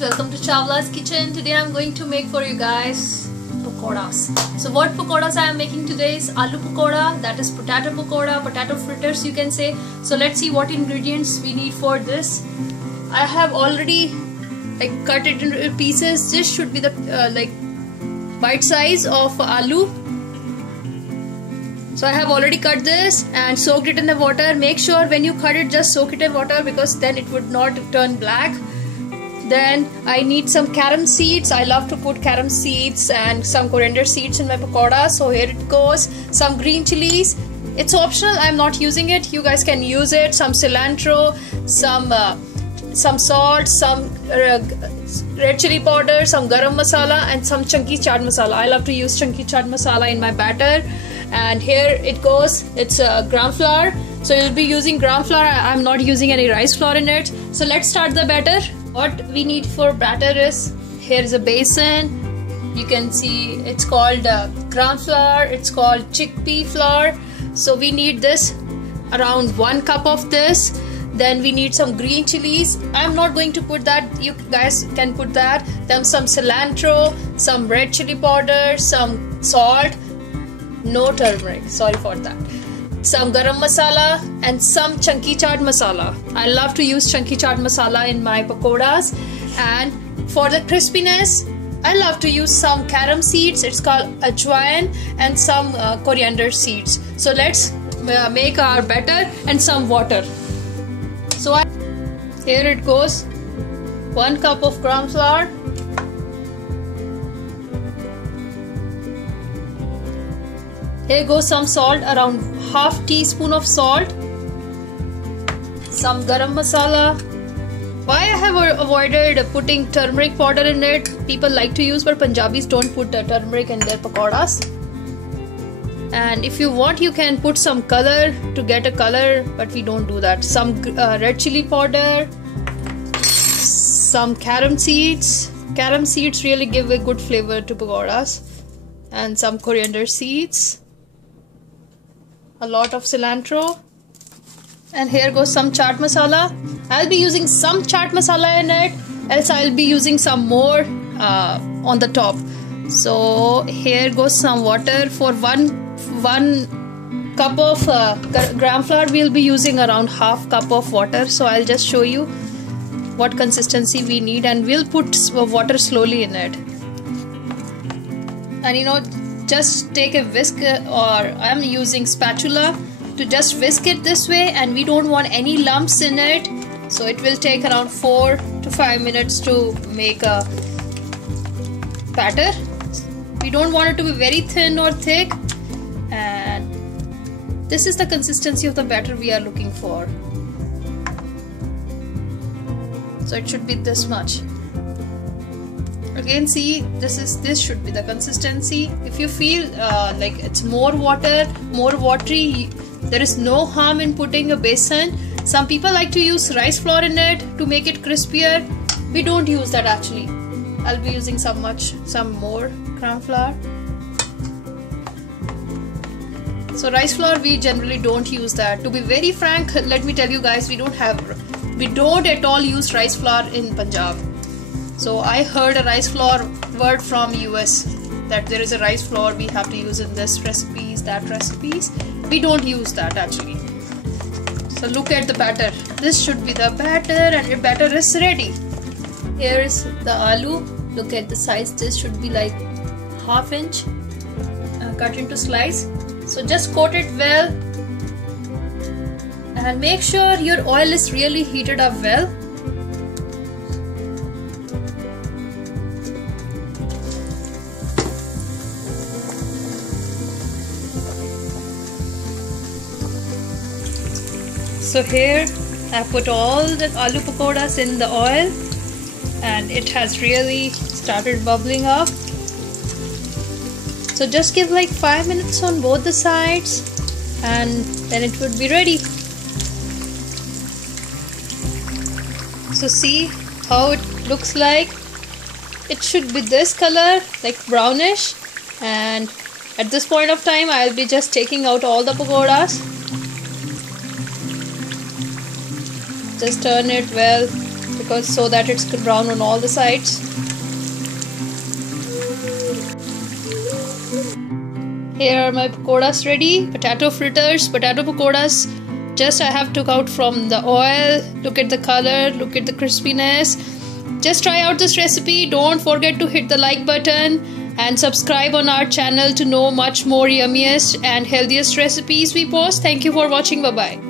Welcome to Chawla's Kitchen. Today I'm going to make for you guys pakoras. So what pakoras I am making today is aloo pakoda, that is potato pakoda, potato fritters you can say. So let's see what ingredients we need for this. I have already cut it into pieces. This should be the bite size of aloo. So I have already cut this and soaked it in the water. Make sure when you cut it, just soak it in water because then it would not turn black. Then I need some carom seeds. I love to put carom seeds and some coriander seeds in my pakoda. So here it goes. Some green chilies. It's optional. I'm not using it. You guys can use it. Some cilantro, some salt, some red chili powder, some garam masala, and some chunky chaat masala. I love to use chunky chaat masala in my batter. And here it goes. It's gram flour. So you'll be using gram flour. I'm not using any rice flour in it. So let's start the batter. What we need for batter is, here's a basin. You can see it's called gram flour. It's called chickpea flour. So we need this, around 1 cup of this. Then we need some green chilies. I'm not going to put that. You guys can put that. Then some cilantro, some red chili powder, some salt, no turmeric. Sorry for that. Some garam masala and some chunky chaat masala. I love to use chunky chaat masala in my pakodas. And for the crispiness, I love to use some carom seeds. It's called ajwain, and some coriander seeds. So let's make our batter and some water. So here it goes. 1 cup of gram flour. Here goes some salt, around half teaspoon of salt. Some garam masala. Why I have avoided putting turmeric powder in it? People like to use, but Punjabis don't put turmeric in their pakodas. And if you want, you can put some color to get a color, but we don't do that. Some red chili powder. Some carom seeds. Carom seeds really give a good flavor to pakodas. And some coriander seeds. A lot of cilantro, and here goes some chaat masala. I'll be using some chaat masala in it, else I'll be using some more on the top. So here goes some water. For one cup of gram flour, we'll be using around half cup of water. So I'll just show you what consistency we need, and we'll put water slowly in it. And just take a whisk, or I'm using spatula to just whisk it this way, and we don't want any lumps in it. So it will take around 4 to 5 minutes to make a batter. We don't want it to be very thin or thick, and this is the consistency of the batter we are looking for. So it should be this much. Again, see, this should be the consistency. If you feel like it's more watery, there is no harm in putting a basin. Some people like to use rice flour in it to make it crispier. We don't use that actually. I'll be using some more gram flour. So rice flour, we generally don't use that. To be very frank, let me tell you guys, we don't at all use rice flour in Punjab. So I heard a rice flour word from US, that there is a rice flour we have to use in this recipes, that recipes. We don't use that actually. So look at the batter. This should be the batter, and your batter is ready. Here is the aloo. Look at the size. This should be like ½ inch, cut into slice. So just coat it well, and make sure your oil is really heated up well. So here I put all the aloo pakodas in the oil, and it has really started bubbling up. So just give like 5 minutes on both the sides, and then it would be ready. So see how it looks like. It should be this color, like brownish, and at this point of time I'll be just taking out all the pakodas. Just turn it well to because so that it's brown on all the sides. Here are my pakoras ready. Potato fritters, potato pakoras. Just I have took out from the oil. Look at the color, look at the crispiness. Just try out this recipe. Don't forget to hit the like button and subscribe on our channel to know much more yummiest and healthiest recipes we post. Thank you for watching. Bye bye.